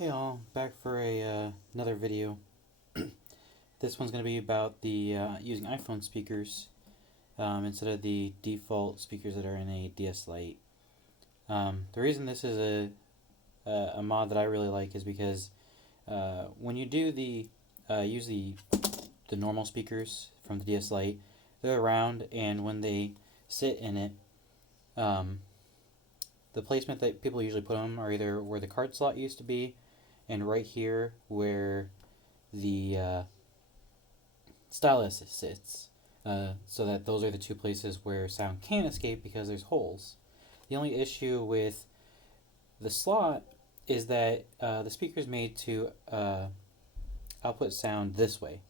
Hey all, back for another video. This one's going to be about the using iPhone speakers instead of the default speakers that are in a DS Lite. The reason this is a mod that I really like is because when you do use the normal speakers from the DS Lite, they're round, and when they sit in it, um, the placement that people usually put them are either where the card slot used to be and right here where the stylus sits, so that those are the two places where sound can escape because there's holes. The only issue with the slot is that the speaker is made to output sound this way,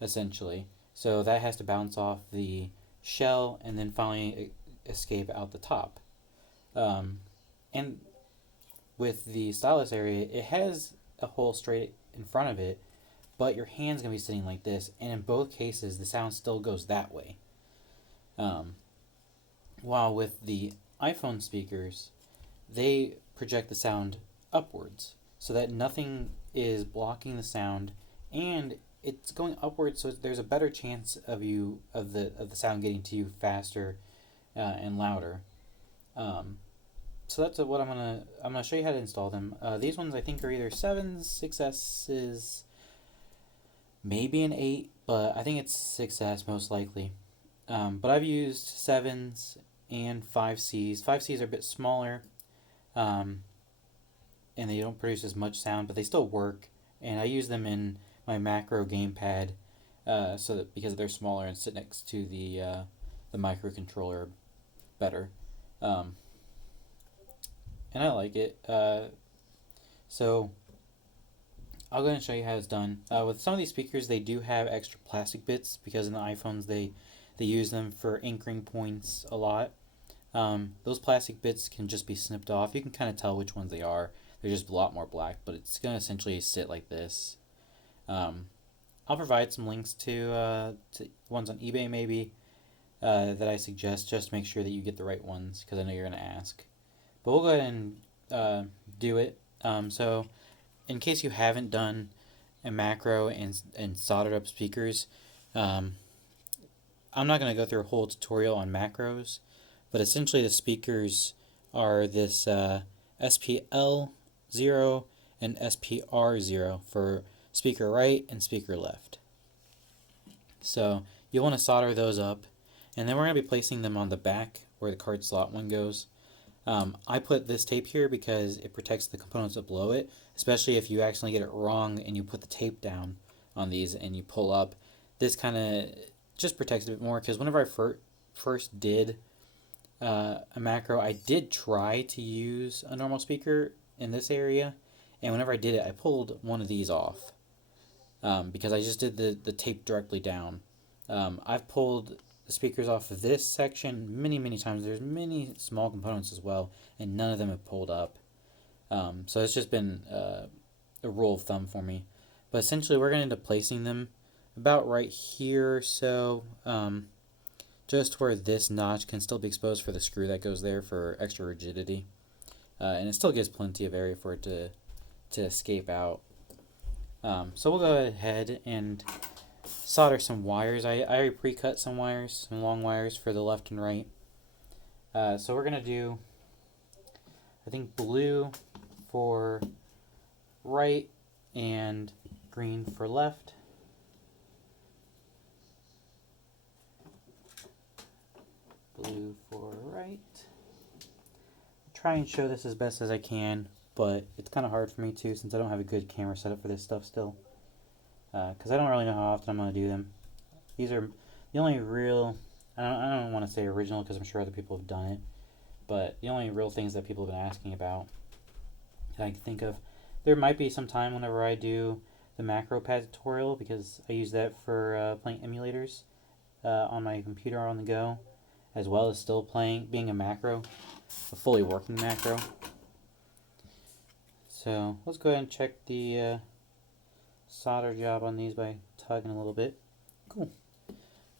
essentially. So that has to bounce off the shell and then finally escape out the top. And with the stylus area, it has a hole straight in front of it, but your hand's going to be sitting like this, and in both cases, the sound still goes that way. While with the iPhone speakers, they project the sound upwards so that nothing is blocking the sound, and it's going upwards, so there's a better chance of the sound getting to you faster and louder. So that's what I'm gonna show you how to install them. These ones I think are either 7s, 6S's, maybe an 8, but I think it's 6S most likely. But I've used 7s and 5Cs. 5Cs are a bit smaller, and they don't produce as much sound, but they still work. And I use them in my macro gamepad, so that because they're smaller and sit next to the microcontroller better. And I like it. So I'll go ahead and show you how it's done. With some of these speakers, they do have extra plastic bits because in the iPhones they use them for anchoring points a lot. Those plastic bits can just be snipped off. You can kind of tell which ones they are. They're just a lot more black, but it's going to essentially sit like this. I'll provide some links to ones on eBay maybe that I suggest, just to make sure that you get the right ones, because I know you're going to ask. But we'll go ahead and do it. So in case you haven't done a macro and soldered up speakers, I'm not going to go through a whole tutorial on macros, but essentially the speakers are this SPL0 and SPR0 for speaker right and speaker left. So you'll want to solder those up, and then we're going to be placing them on the back where the card slot one goes. I put this tape here because it protects the components that below it, especially if you accidentally get it wrong and you put the tape down on these and you pull up. This kind of just protects it a bit more, because whenever I first did a macro, I did try to use a normal speaker in this area, and whenever I did it, I pulled one of these off because I just did the tape directly down. I've pulled the speakers off of this section many times. There's many small components as well, and none of them have pulled up. So it's just been a rule of thumb for me. But essentially we're going to end up placing them about right here, so just where this notch can still be exposed for the screw that goes there for extra rigidity. And it still gives plenty of area for it to escape out. So we'll go ahead and solder some wires. I already pre-cut some wires, some long wires for the left and right. So we're going to do, I think, blue for right and green for left. Blue for right. Try and show this as best as I can, but it's kind of hard for me too, since I don't have a good camera setup for this stuff still. Because I don't really know how often I'm going to do them. These are the only real, I don't want to say original because I'm sure other people have done it, but the only real things that people have been asking about that I can think of. There might be some time whenever I do the macro pad tutorial, because I use that for playing emulators on my computer on the go, as well as still being a macro, a fully working macro. So let's go ahead and check the solder job on these by tugging a little bit. Cool.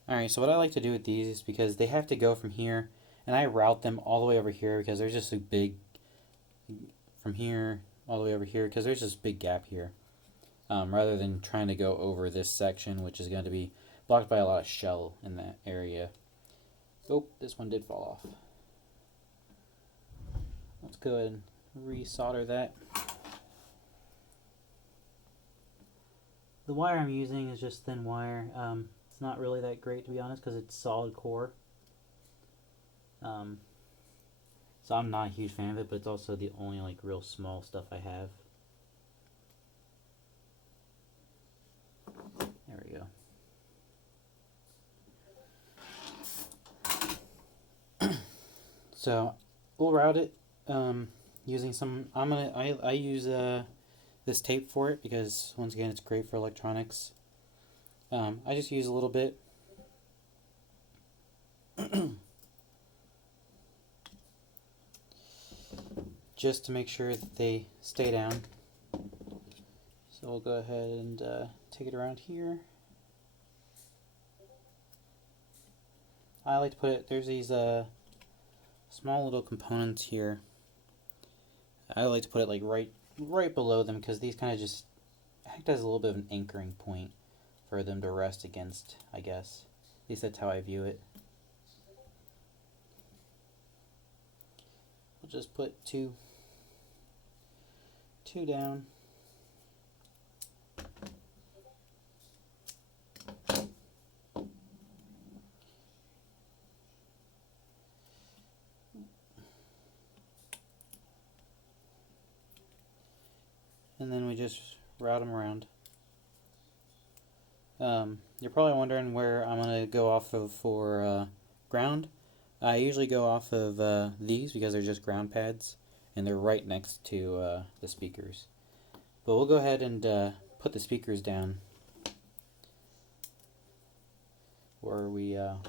Alright, so what I like to do with these is, because they have to go from here and I route them all the way over here because there's just a big, from here all the way over here because there's this big gap here. Rather than trying to go over this section, which is going to be blocked by a lot of shell in that area. Oh, this one did fall off. Let's go ahead and re-solder that. The wire I'm using is just thin wire. It's not really that great, to be honest, because it's solid core. So I'm not a huge fan of it, but it's also the only like real small stuff I have. There we go. So we'll route it using some. I use this tape for it because once again it's great for electronics. I just use a little bit. Just to make sure that they stay down. So we'll go ahead and take it around here. I like to put it, there's these small little components here. I like to put it like right below them because these kind of just act as a little bit of an anchoring point for them to rest against, I guess. At least that's how I view it. We'll just put two down. And then we just route them around. You're probably wondering where I'm going to go off of for ground. I usually go off of these because they're just ground pads and they're right next to the speakers. But we'll go ahead and put the speakers down where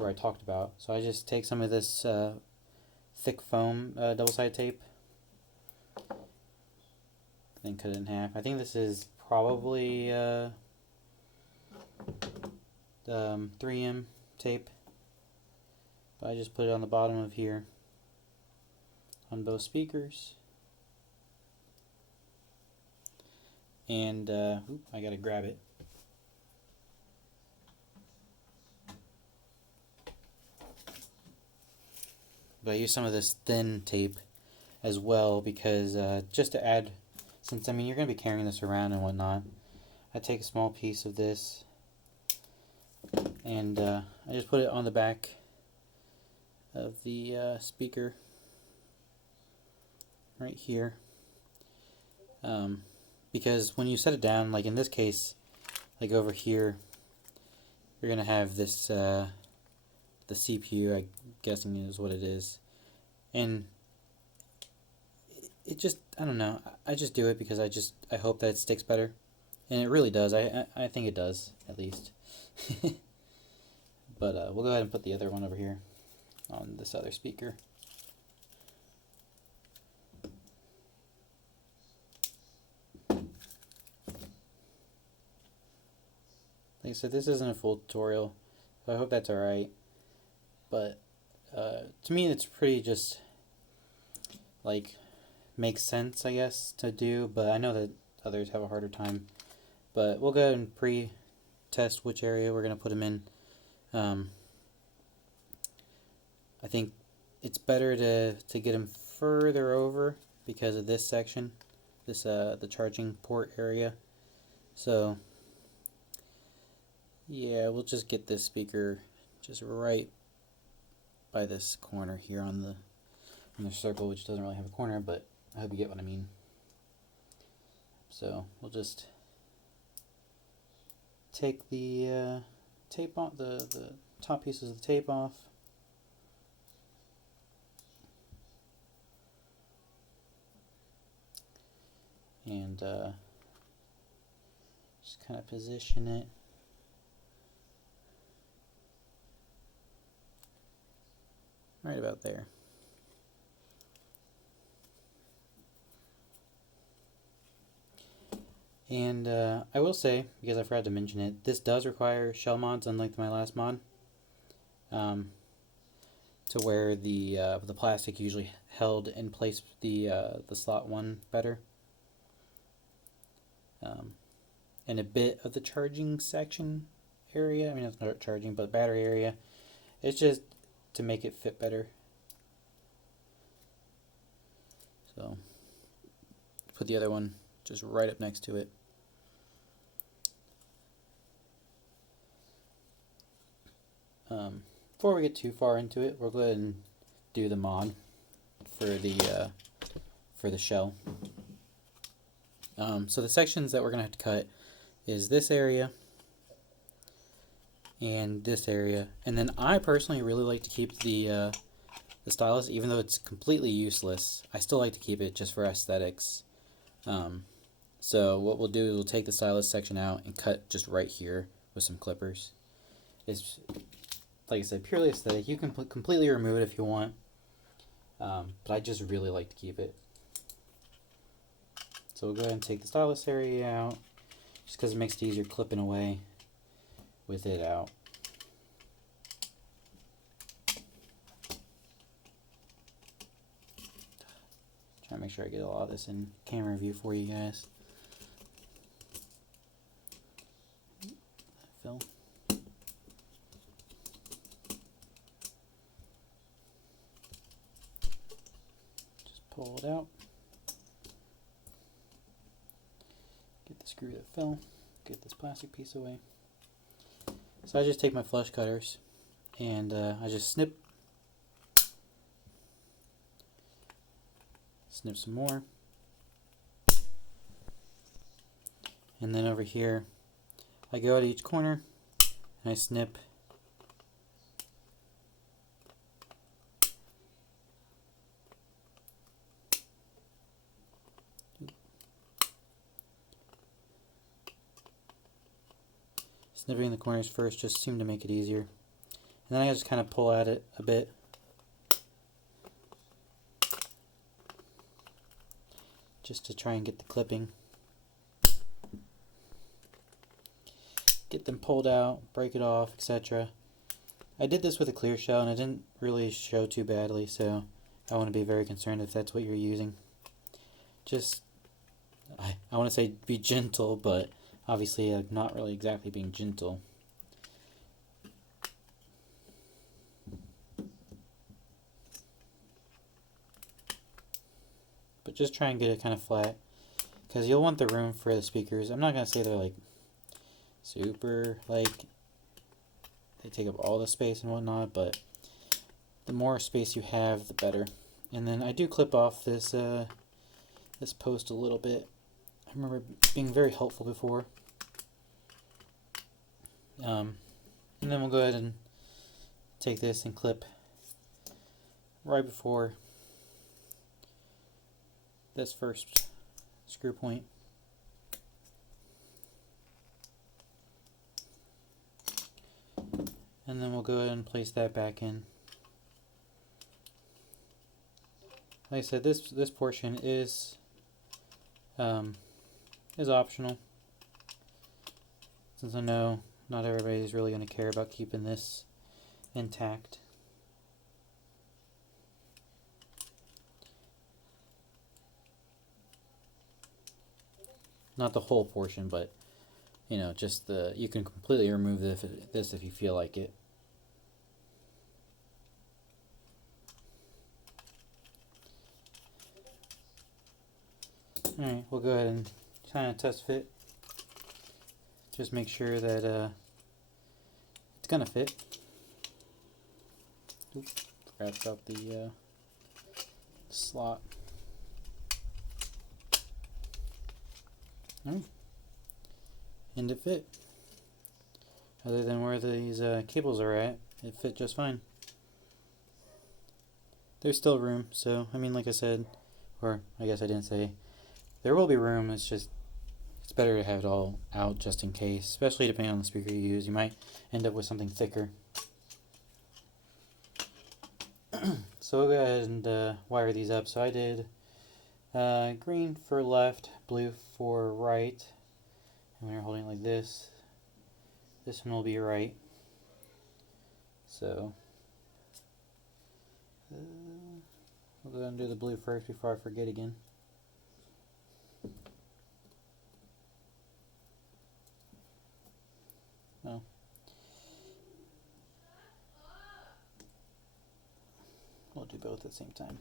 I talked about. So I just take some of this thick foam double-sided tape, then cut it in half. I think this is probably 3M tape, but I just put it on the bottom of here on both speakers. And I gotta grab it. But I use some of this thin tape as well because just to add, since I mean you're gonna be carrying this around and whatnot, I take a small piece of this and I just put it on the back of the speaker right here. Because when you set it down, like in this case, like over here, you're gonna have this the CPU, I'm guessing is what it is, and it just, I don't know, I just do it because I hope that it sticks better, and it really does. I think it does, at least. But we'll go ahead and put the other one over here on this other speaker. Like I said, this isn't a full tutorial, so I hope that's alright. But to me, it's pretty just like makes sense, I guess, to do. But I know that others have a harder time. But we'll go ahead and pre-test which area we're gonna put them in. I think it's better to get them further over because of this section, this the charging port area. So yeah, we'll just get this speaker just right by this corner here on the circle, which doesn't really have a corner, but I hope you get what I mean. So we'll just take the tape off, the top pieces of the tape off. And just kind of position it. Right about there. And I will say, because I forgot to mention it, this does require shell mods, unlike my last mod, to where the plastic usually held in place the slot one better. and a bit of the charging section area. I mean, it's not charging, but battery area. It's just to make it fit better. So put the other one just right up next to it. Before we get too far into it, we'll go ahead and do the mod for the shell. So the sections that we're gonna have to cut is this area and this area, and then I personally really like to keep the stylus, even though it's completely useless. I still like to keep it just for aesthetics. So what we'll do is we'll take the stylus section out and cut just right here with some clippers. It's, like I said, purely aesthetic. You can completely remove it if you want, but I just really like to keep it. So we'll go ahead and take the stylus area out, just because it makes it easier clipping away with it out. Try to make sure I get a lot of this in camera view for you guys. Fill. Just pull it out. Get the screw that fell. Get this plastic piece away. So I just take my flush cutters and I just snip some more, and then over here I go at each corner and I snip snipping the corners first just seemed to make it easier, and then I just kind of pull at it a bit. Just to try and get the clipping. Get them pulled out, break it off, etc. I did this with a clear shell and it didn't really show too badly, so I want to be very concerned if that's what you're using. Just, I want to say be gentle, but obviously not really exactly being gentle. But just try and get it kind of flat, because you'll want the room for the speakers. I'm not going to say they're like super, like they take up all the space and whatnot, but the more space you have, the better. And then I do clip off this this post a little bit. I remember being very helpful before. And then we'll go ahead and take this and clip right before this first screw point. And then we'll go ahead and place that back in. Like I said, this portion is optional, since I know not everybody's really going to care about keeping this intact. Not the whole portion, but you know, just you can completely remove this if you feel like it. Alright, we'll go ahead and kind of test fit. Just make sure that it's gonna fit. Oops, forgot about the slot. Alright, and it fit. Other than where these cables are at, it fit just fine. There's still room, so I mean, like I said, or I guess I didn't say, there will be room. It's just, it's better to have it all out just in case, especially depending on the speaker you use. You might end up with something thicker. So we'll go ahead and wire these up. So I did green for left, blue for right, and when you're holding it like this one will be right. So we'll go ahead and do the blue first before I forget again. We'll do both at the same time.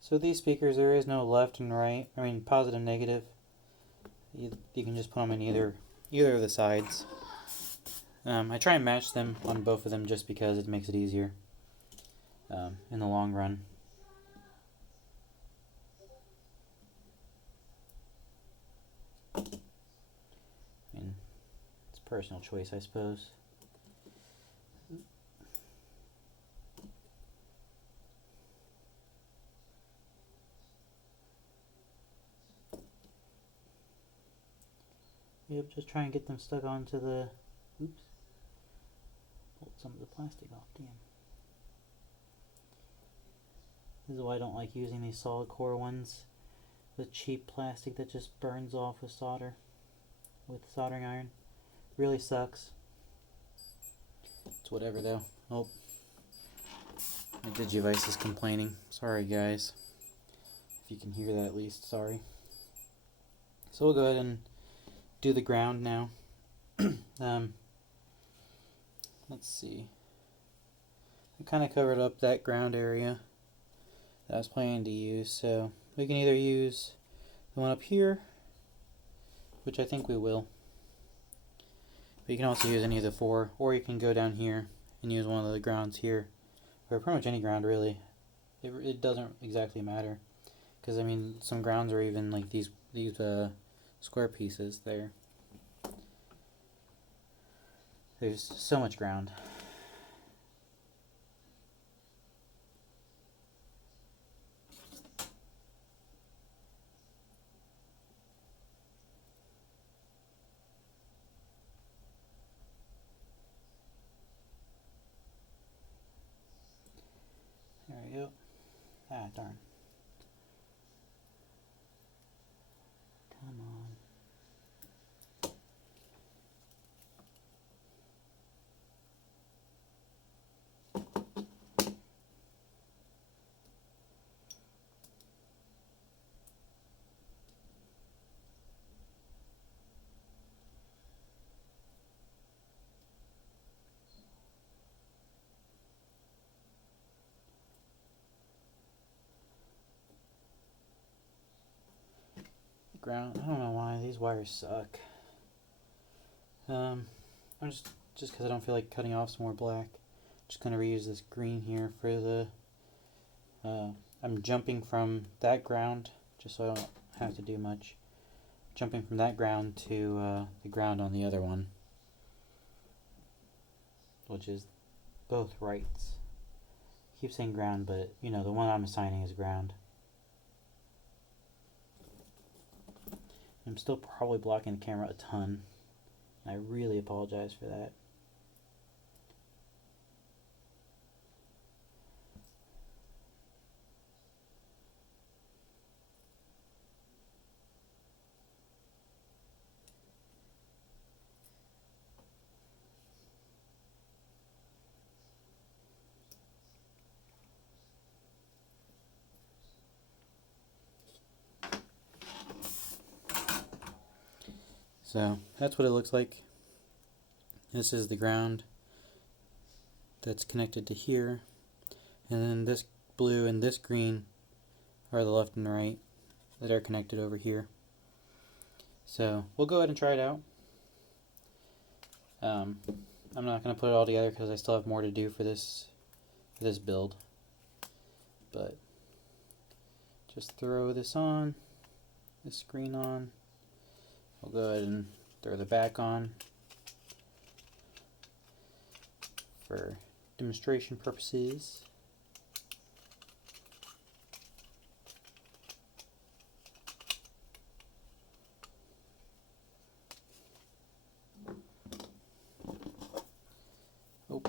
So these speakers, there is no left and right, positive, negative. You can just put them in either of the sides. I try and match them on both of them just because it makes it easier in the long run. It's personal choice, I suppose. Yep, just try and get them stuck onto the, oops, pulled some of the plastic off, damn. This is why I don't like using these solid core ones. The cheap plastic that just burns off with solder, with soldering iron. Really sucks. It's whatever though. Oh, my Digivice is complaining. Sorry guys. If you can hear that at least, sorry. So we'll go ahead and do the ground now. Let's see. I kind of covered up that ground area that I was planning to use, so we can either use the one up here, which I think we will. But you can also use any of the four, or you can go down here and use one of the grounds here, or pretty much any ground really. It doesn't exactly matter, because some grounds are even like these square pieces there. There's so much ground. There we go. Ah, darn. Come on. Ground. I don't know why these wires suck. I'm just because I don't feel like cutting off some more black. Just gonna reuse this green here for the. I'm jumping from that ground just so I don't have to do much. Jumping from that ground to the ground on the other one, which is both rights. I keep saying ground, but the one I'm assigning is ground. I'm still probably blocking the camera a ton. I really apologize for that. So that's what it looks like. This is the ground that's connected to here, and then this blue and this green are the left and right that are connected over here. So we'll go ahead and try it out. I'm not going to put it all together because I still have more to do for this build, but just throw this on, this screen on. I'll go ahead and throw the back on for demonstration purposes. Oh.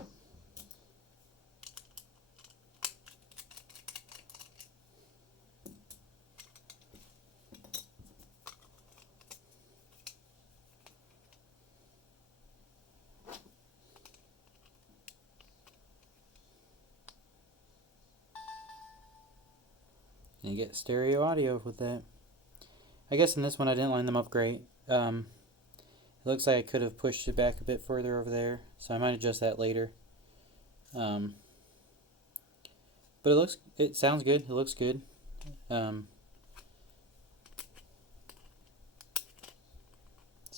And you get stereo audio with that. I guess in this one I didn't line them up great. And It looks like I could have pushed it back a bit further over there, so I might adjust that later. But it sounds good. It looks good. Let's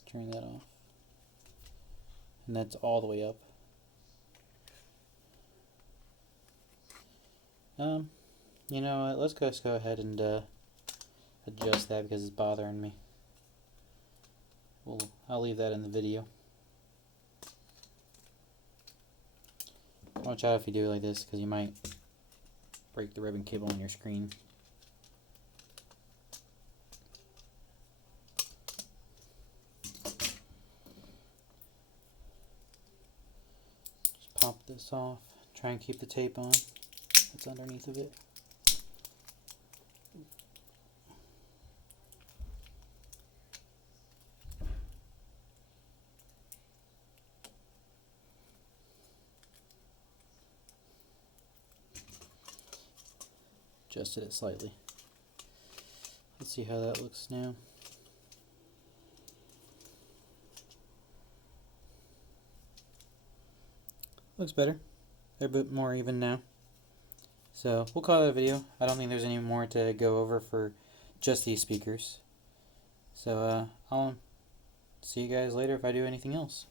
turn that off. And that's all the way up. You know what? Let's just go ahead and adjust that because it's bothering me. I'll leave that in the video. Watch out if you do it like this, because you might break the ribbon cable on your screen. Just pop this off. Try and keep the tape on that's underneath of it. Adjusted it slightly. Let's see how that looks now. Looks better. They're a bit more even now. So we'll call that a video. I don't think there's any more to go over for just these speakers. So I'll see you guys later if I do anything else.